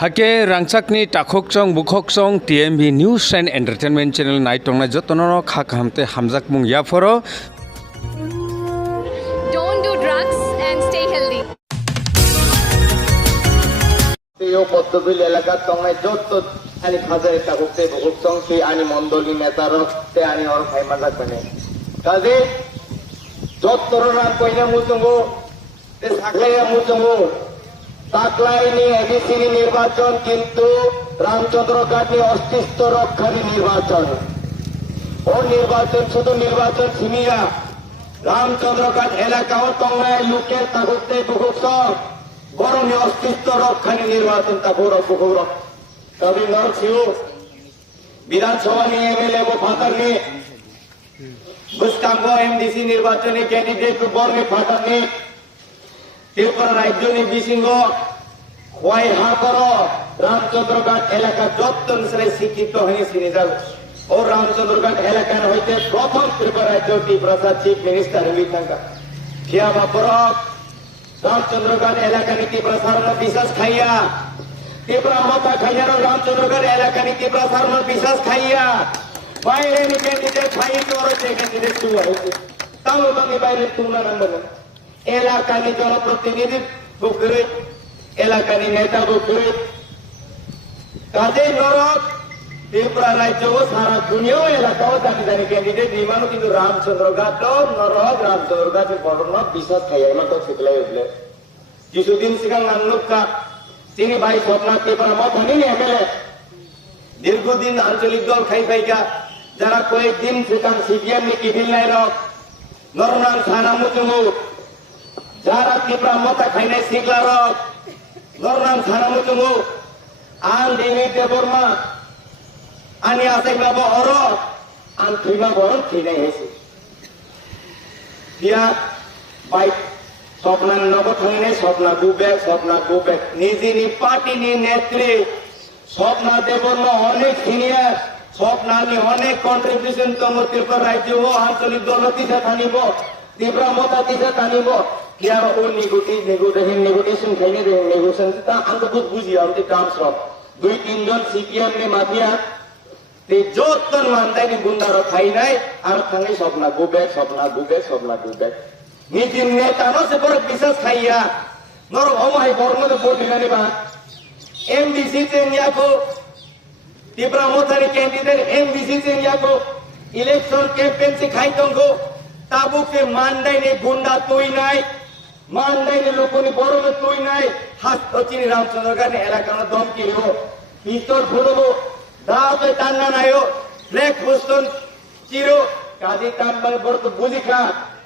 Hake rangchakni takhokchong bukhokchong TMV News and Entertainment Channel naitongnai jotono khakhamte hamjak mung yaporo. Don't do drugs and stay healthy. এই পদ্মবিল এলাকার তংনায় যত আনি খাজারে তাকুতে বুকসং সে আনি মন্ডলী নেতার তে আনি ওর ফাইমান রাখবে কাজে যতরা কইনা মুচঙ্গো তে সাকলাইয়া মুচঙ্গো তাকলাইনি এবিসিনি নির্বাচন কিন্তু রামচন্দ্র ঘাটি অস্তিত্ব রক্ষারী নির্বাচন ও নির্বাচন শুধু নির্বাচন ছিনিয়া রামচন্দ্র ঘাট এলাকা ও তংনায় লোকের তাকুতে বুকসং বরং অস্তিত্ব রক্ষানি নির্বাচন তা গৌরব গৌরব তবে নরসিংহ বিধানসভা নিয়ে এমএলএ ও ফাতার নিয়ে বুস্তাঙ্গ এমডিসি নির্বাচনে ক্যান্ডিডেট বর্গে ফাতার নিয়ে ত্রিপুরা রাজ্য নিয়ে বিসিংহ খোয়াই হা কর রামচন্দ্রঘাট এলাকা যত শিক্ষিত হয়ে সিনিজাল ও রামচন্দ্রঘাট এলাকার হইতে প্রথম ত্রিপুরা রাজ্য প্রসাদ চিফ মিনিস্টার হইতাঙ্গা ফিয়াবা বরক রামচন্দ্রঘাট এলাকা নীতি প্রসারণ বিশ্বাস খাইয়া ত্রিপুরা মতা খাইয়ার রামচন্দ্রঘাট এলাকা নীতি প্রসারণ বিশ্বাস খাইয়া বাইরে ক্যান্ডিডেট খাই করেছে ক্যান্ডিডেট তু হয়েছে তাও বাকি বাইরে তুলনা নাম্বার এলাকানি জনপ্রতিনিধি বুকরে এলাকানি নেতা বুকরে কাজে নরক ত্রিপুরা রাজ্য ও সারা দুনিয়াও এলাকাও জানি জানি ক্যান্ডিডেট নির্মাণ কিন্তু রামচন্দ্রঘাট নরক রামচন্দ্রঘাটের বর্ণ বিশ্বাস খাইয়া তো শিখলে উঠলে কিছুদিন সিগাং নান্নুকা তিনি ভাই স্বপ্না ত্রিপুরা মত হয়নি এমএলএ দীর্ঘদিন আঞ্চলিক দল খাই পাইকা যারা কয়েকদিন সেখান সিপিএম নি কিভিল নাই রক নরনাম থানা মুচুমু যারা ত্রিপুরা মতা খাই নাই শিখলা রক নরনাম থানা মুচুমু আন দেবী দেবর্মা আনি আসে বাবা অরক আন থিমা বরং থিনাই হয়েছে দিয়া বাইক স্বপ্নার নগদ হয়নি স্বপ্না গুবেক নিজেরই পার্টি নি নেত্রী স্বপ্না দেবর্ম অনেক সিনিয়র স্বপ্না নি অনেক কন্ট্রিবিউশন তম ত্রিপুরা রাজ্য ও আঞ্চলিক দল দিশা টানিব ত্রিপুরা মতা দিশা টানিব কিয়া ও নেগোটিয়েশন খাইনি নেগোটিয়েশন তা আঙ্গ বুঝি আমাদের টার্মস অফ দুই তিনজন সিপিএম নি মাফিয়া যতন মানদাইনি গুন্ডার খাই নাই আর থাঙ্গাই স্বপ্না গুবেক নিজের নেতা সে বড় বিশ্বাস খাইয়া নর অমাই বর্মতে ভোট নিবা এমডিসি চেনিয়াকো ত্রিপুরা মতারি ক্যান্ডিডেট এমডিসি চেনিয়াকো ইলেকশন ক্যাম্পেইন সে খাইতঙ্গো তাবুকে মানদাইনি গুন্ডা তুই নাই মানদাইনি লোকনি বড়মে তুই নাই হাত চিনি রামচন্দ্রঘাট এলাকার দম কিলো পিস্তল ফুলবো দাঁতে টান্না নাইও ব্রেক বুস্তন চিরো কাজী তাম্বাল বড় তো বুঝি খা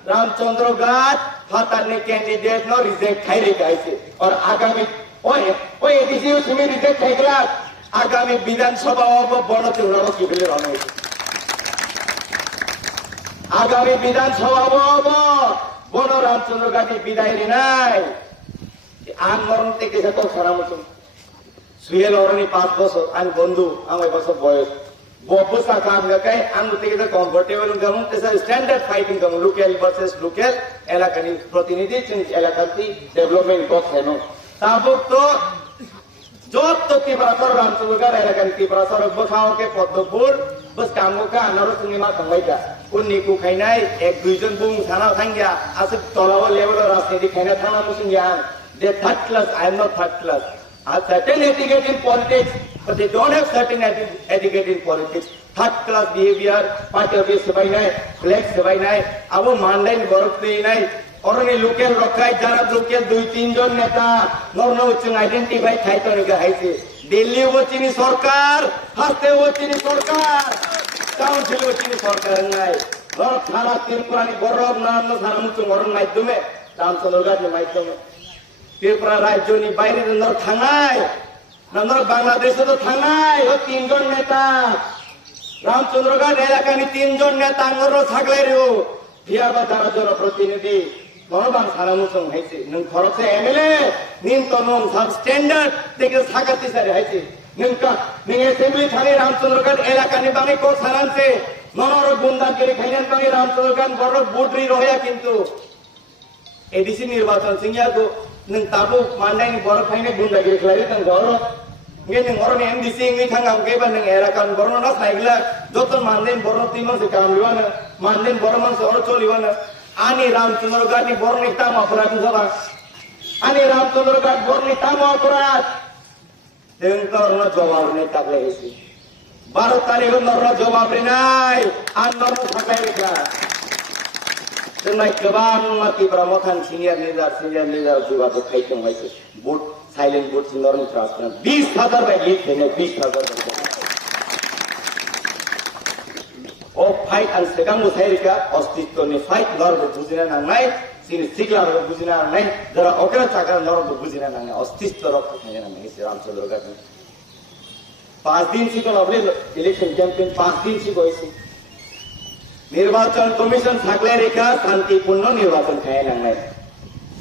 रामचंद्रघाट फातार ने कैंडिडेट नो रिजेक्ट खाई रे गाइसे और आगामी ओए एडीसी उसमें रिजेक्ट खाइगला आगामी विधानसभा अब बड़ चुनाव की बिले रहने आगामी विधानसभा अब बड़ रामचंद्रघाट विदाय रे नाई आम मरण থেকে যত সারামুচুম সুয়েল অরনি 5 বছর আন বন্ধু আমার বছর বয়স বপসা কাম গায় আন্দো থেকে তো কমফোর্টেবল গাম তেসা স্ট্যান্ডার্ড ফাইটিং গাম লোকাল ভার্সেস লোকাল এলাকানি প্রতিনিধি এলাকাতি ডেভেলপমেন্ট কত হেনো তাবক তো যত ত্রিপুরা রামচন্দ্রঘাট এলাকানি ত্রিপুরা সড়ক বসাওকে পদ্মপুর বস কামকা আনারস নিমা খাইকা উন্নিকু খাইনাই এক দুইজন বুং থানা থাঙ্গিয়া আছে তলাও লেভেল রাজনীতি খাইনা থানা মুসিংয়ান দে third class I am not third class are certain etiquette in politics, but they don't have certain etiquette in politics. Third class behavior, party of sebai nai, flex sebai nai, abo mandain borok nei nai. Orani local rokai jara local dui tin jon neta, norno uchung identify thaito niga haise. Delhi wo chini sarkar, haste wo chini sarkar, council wo chini sarkar nai. Nor thara tirpurani borok nanno thara muchung oron maidhume, Ramchandraghat ni maidhume. Tripura রাজ্য নি বাইরে নর থানায় নর বাংলাদেশে তো থানায় ও তিনজন নেতা রামচন্দ্রঘাট এলাকা নি তিনজন নেতা আঙ্গর থাকলে রেও বিয়াবা যারা জনপ্রতিনিধি নরবান সারামুসং হাইছে নং খরচে এমএলএ নিন তনম সাব স্ট্যান্ডার্ড থেকে সাকাতি সারে হাইছে নংকা নি অ্যাসেম্বলি থানে রামচন্দ্রঘাট এলাকা নি বাঙে কো সারানছে ননর গুন্ডাগিরি খাইনান বাঙে রামচন্দ্রঘাট বড় বুডরি রহয়া কিন্তু এডিসি নির্বাচন সিংয়াগো nung tabu mandai ni borok haine gunda giri kelari tang goro ngen ngoro ni MDC ngi thangam ke ban neng erakan borno na saigla joton manden borno timan se kam liwana manden borno man se orcho liwana ani Ramchandra Ghat ni borno tam aparat saba ani Ramchandra Ghat borno tam aparat tengkor na jawab ne tagle isi 12 তারিখ নর জবাব নাই আর নর থাকাই রেখা जोंनाय गोबां मानसि ब्रह्मथान senior lidar जुगाखौ खायथों हायसो बुट silent बुट सिनरनि transfer 20,000 बायदि थेने 20,000 ओ फाइट आन सेगां मुसाइरिका अस्तित्वनि फाइट नरबो बुजिना नांनाय सिनि सिगलारबो बुजिना नांनाय जरा अकरा चाका नरबो बुजिना नांनाय अस्तित्व रखौ थांनो नांनाय श्री रामचंद्र घाट 5 दिन सिगां अबले इलेक्शन कैंपेन 5 दिन सिगां निर्वाचन कमिशन থাকলে রেখা শান্তিপূর্ণ নির্বাচন খায় নাংনাय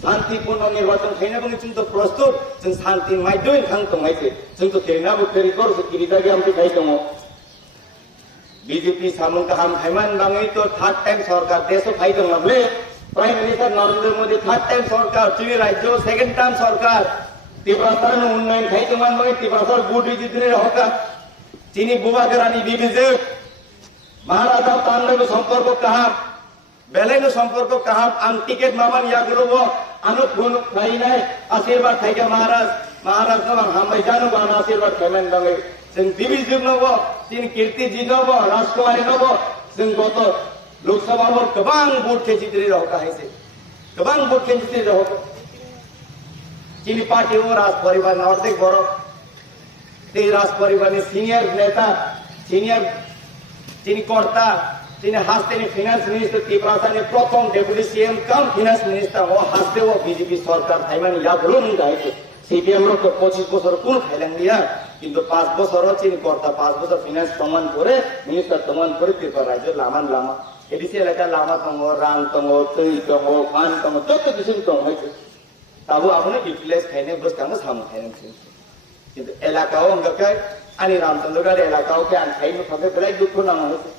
শান্তিপূর্ণ নির্বাচন খাইনা বনি जों तो प्रस्तुत जों शांति मायदों खांतो मायसे जों तो तेनाबो फेरि करस किरिदागे आमते खाइ दङ बीजेपी सामुं गाहाम खायमान बाङै तो थर्ड टाइम सरकार देशो खाइ दङब्ले prime minister Narendra Modi third time सरकार चिनि राज्य सेकेंड टाइम सरकार त्रिपुरार उन्नयन खाइ दङमान बाङै त्रिपुरार बुट जितने रहका चिनि बुबागरानी बीबीजे महाराजा तांडव संपर्क कहा बेलेनो संपर्क कहा आं टिकेट मामान यागलो वो अनु फोन खाई नाय आशीर्वाद थाइगा महाराज नबां हामबाय जानो बान आशीर्वाद खायमान बाङै जों दिबिजों नबो तीन कीर्ति जिनबो राजकुमारी नबो जों गत लोकसभावर गोबां भोट खेजिद्रि रहका हायसे गोबां भोट खेजिद्रि रहका चिनी पार्टी वो राज परिवार नर्देक बर ते राज परिवार नि सीनियर नेता सीनियर তিনি কর্তা তিনি হাসতেনি ফিনান্স মিনিস্টার ত্রিপুরাসানি প্রথম ডেপুটি সিএম কাম ফিনান্স মিনিস্টার ও হাসতে ও বিজেপি সরকার থাইমানি ইয়াগুলোন গাইছে সিপিএম রক 25 বছর কোন খাইলাং দিয়া কিন্তু 5 বছর চিনি কর্তা 5 বছর ফিনান্স সমান করে মিনিস্টার সমান করে ত্রিপুরা রাজ্য লামা এডিসি এলাকা লামা তঙ্গ রাং তঙ্গ তৈ তঙ্গ ফান তঙ্গ যত কিছু তঙ্গ হইছে তাবো আপনি ইউটিলাইজ খাইনে বস কাম সাম খাইনে কিন্তু এলাকাও অঙ্গকায় ani Ramchandra Ghat এলাকাও কে আন খাইনো থাকে বেলাই দুঃখ না হইছে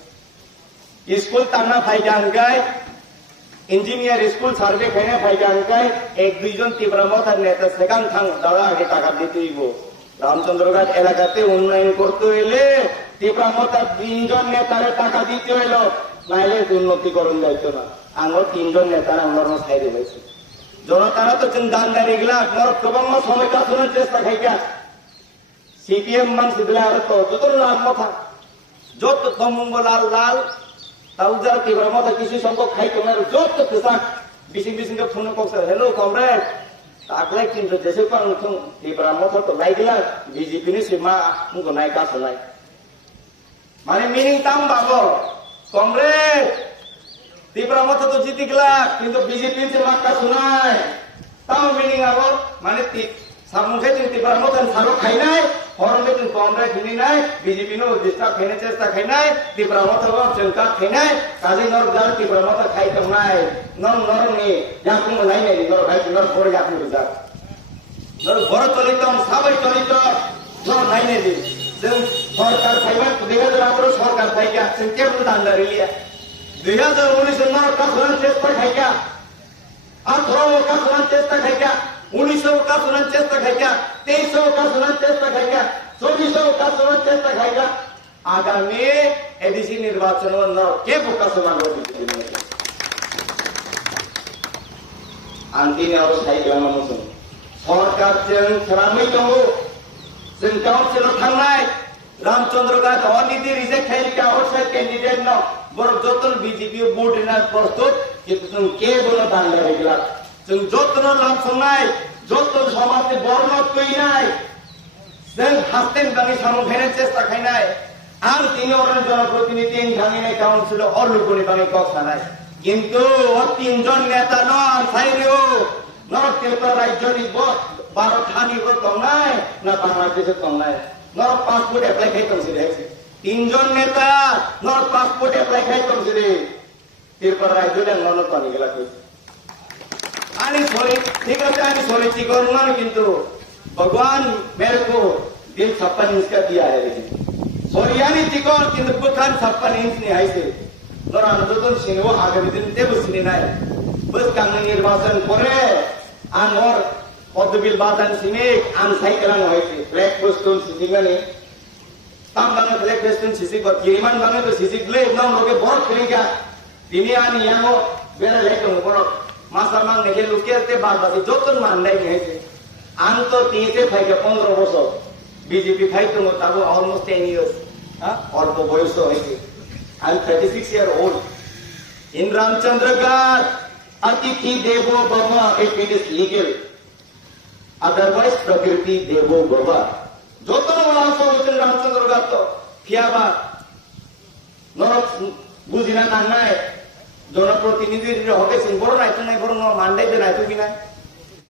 স্কুল তানা ফাইজানগায় ইঞ্জিনিয়ার স্কুল সার্ভে খাইনা ফাইজানগায় এক দুইজন তীব্রমতার নেতা সেখান থাং দাদা আগে টাকা দিতে হইব Ramchandra Ghat এলাকাতে উন্নয়ন করতে হইলে তীব্রমতার তিনজন নেতারে টাকা দিতে হইল নাইলে উন্নতি করুন যাইতো না আঙ্গর তিনজন নেতারা আমরা ছাইরে হইছে জনতারা তো চিন্তান্দারি গলা আপনার প্রবন্ধ সময় কাজের চেষ্টা খাইকা সিপিএম মান সিদলা আর তো যত লাল মাথা যত তমঙ্গল আর লাল তাউজার তীব্রমতা কিছু সংখ্যক খাই তোমার যত পেশাক বিসিং কে ফোন কক্স हेलो কমরেড তাকলাই কিন্তু দেশে পান তো তীব্রমতা তো লাইগলা বিজেপি নি সীমা মুগো নাই কাজ নাই মানে মিনিং তাম বাবো কমরেড তীব্রমতা তো জিতি গলা কিন্তু বিজেপি সে মাক্কা শুনায় তাও মিনিং আবো মানে সামুখে जों তীব্রমতা সারো খাই নাই হরমে जों কমরেড হিনি নাই বিজেপি নো ডিস্টার্ব খাইনে চেষ্টা খাই নাই তীব্রমতা जों কা খাই নাই কাজে নর জার তীব্রমতা খাই দং নাই নরনি ইয়াকুম নাই নাই নর ভাই নর পরে ইয়াকুম যা নর বড় চলিত সবাই চলিত নর নাই নাই जों সরকার খাইবা 2018 সরকার খাইকা जों কেবল দান্দারিলিয়া 2019 নর কাছন চেষ্টা খাইকা 18 কাছন চেষ্টা খাইকা 1900 का सुनन चेष्टा खाइका 2300 का सुनन चेष्टा खाइका 2400 का सुनन चेष्टा खाइका आगामी एडीसी निर्वाचन न के बोका समान हो आंदिने और साइ लामामुसुन सरकार जों सरामै दङ जों काउन्सिलर थांनाय Ramchandra Ghat अनिदि रिजेक्ट खाइका आउटसाइड कैंडिडेट न बर जतन बीजेपी बोर्ड ना प्रस्तुत কিন্তু जों के बोला दांगा रेगला जों যত্ন লাভ সংনাই যত সমাজে বর্ণত কই নাই जों হাসতেন বাঙি সামুখের চেষ্টা খাই নাই আর তিনি অরণ জনপ্রতিনিধি ভাঙিনে কাউন্সিলর অরুগুনি বাঙি কথা নাই কিন্তু ও তিনজন নেতা নন সাইরিও নর্থ ত্রিপুরা রাজ্যনি 12 থানি কো নাই না বাংলাদেশে কম নাই নর পাসপোর্ট অ্যাপ্লাই খাই কমসিরে তিনজন নেতা নর পাসপোর্ট অ্যাপ্লাই খাই কমসিরে ত্রিপুরা রাজ্যে নন পানি গলা কই आनी सॉरी ठीक है आनी सॉरी चिकन किंतु भगवान मेरे को दिल 56 इंच का दिया है लेकिन सॉरी आनी चिकन किंतु बुखान 56 इंच नहीं है से नोरा नोतन सिनेमा आगे दिन ते बसनी नाही बस कांगनी निर्वाचन करे आनर পদ্মবিল বাদান সিমেক আনসাইকেলান হয়েছে ফ্ল্যাগ পোস্টন সিসি মানে তাম বাংলা ফ্ল্যাগ পোস্টন সিসি কর কিরিমান বাংলা তো সিসি গ্লে নাম লোকে বড় ফিরিগা তিনি আনি ইয়ামো বেলা লেখো বড় মাসা মান নেগে লুকিয়াতে বাদবাকি যতন মান নাই হয়েছে আন তো তিনতে ফাইকে 15 বছর বিজেপি ফাইতো তাবো অলমোস্ট 10 ইয়ার্স হ্যাঁ অল্প বয়স হয়েছে I am 36 year old in Ramchandra Ghat, Atithi Devo Bhava, if it is legal. Otherwise, Prakriti Devo Bhava. Jotono wala solution Ramchandra Ghat to, Fiaba, Norok Buzina Nanai, Jonaprotinidhi, Hoke Singboro, I think I brought no Monday, then I took in.